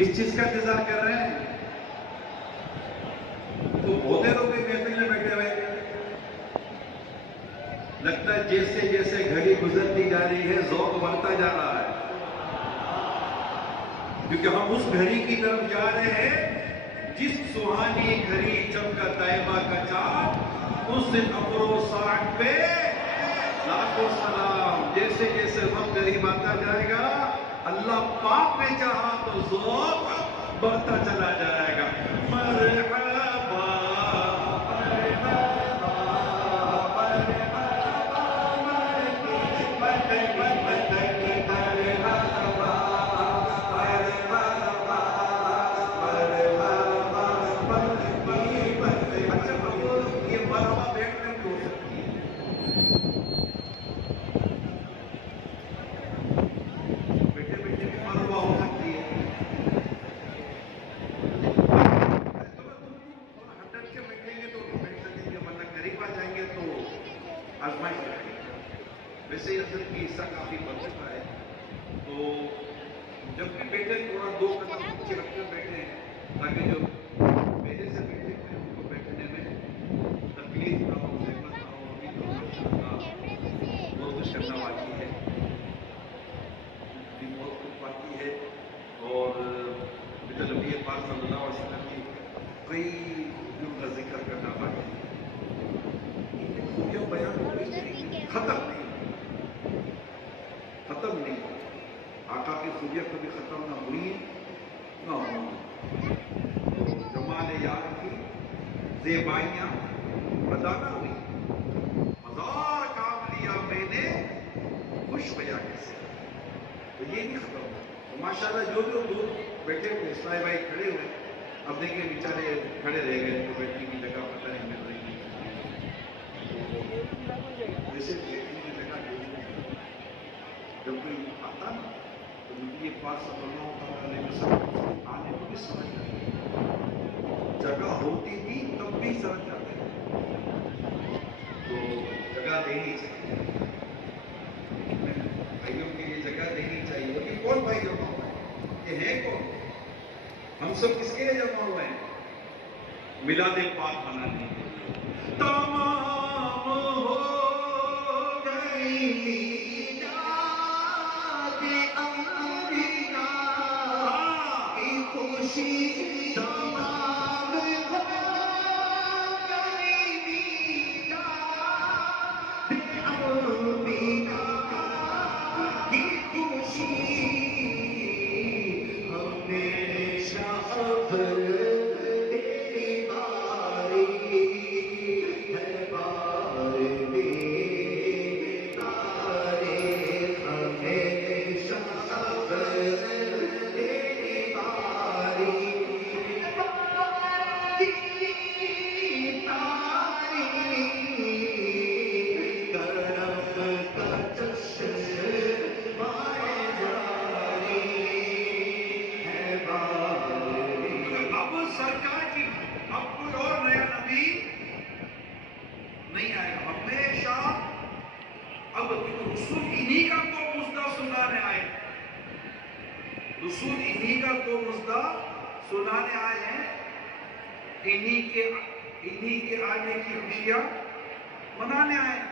किस चीज का इंतजार कर रहे हैं? तो बहुत लोग महफिल में बैठे हुए, लगता है जैसे जैसे घड़ी गुजरती जा रही है ज़ौक़ बढ़ता जा रहा है, क्योंकि हम उस घड़ी की तरफ जा रहे हैं जिस सुहानी घड़ी चमका तैयबा का चाँद, उस दिन अमरो साठ पे लाखों सलाम। जैसे जैसे वक्त करीब आता जाएगा, अल्लाह पाक ने चाहा तो ज़ौक़ बढ़ता चला जाएगा। मरहबा वैसे असल की हिस्सा काफी बढ़ चुका है, तो जब भी बैठे थोड़ा दो कदम पीछे रखकर बैठे हैं, ताकि जो पहले से बैठे हुए उनको बैठने में तकलीफ ना हो, जहमत ना हो। अभी तो बहुत कुछ करना बाकी है, बहुत कुछ बाकी है। और नबी पाक सल्लल्लाहु अलैहि वसल्लम की कई खूबियों का जिक्र करना बाकी है। खूबियों बयान खत्म नहीं, आका की खूबियाँ कभी खत्म ना हुई ना हो। तो जमाल यार की ज़ेबाइयाँ अदा ना हुई, हजार काम लिया मैंने खुश बया कैसे, तो ये नहीं खत्म। तो माशाल्लाह जो जो दूर बैठे हुए इस्लाही भाई खड़े हुए, अब देखिए बेचारे खड़े रह गए, तो बैठने की जगह पता नहीं मिल रही। तो वैसे बैठने की जगह जब कोई आता ना, तो नबी पाक सल्लल्लाहु अलैहि वसल्लम आने को भी समझ जाते, जगह होती थी तब भी समझ जाते, तो जगह देनी चाहिए भाइयों के लिए, जगह देनी चाहिए। लेकिन कौन भाई जमा हुआ है, ये है कौन? हम सब किसके लिए जमा हुए हैं? मिलाद पाक मनाने के लिए। तमाम हो गई रसूल इन्हीं का तो मुद्दा सुनाने आए हैं, इन्हीं के आने की खुशियां मनाने आए हैं।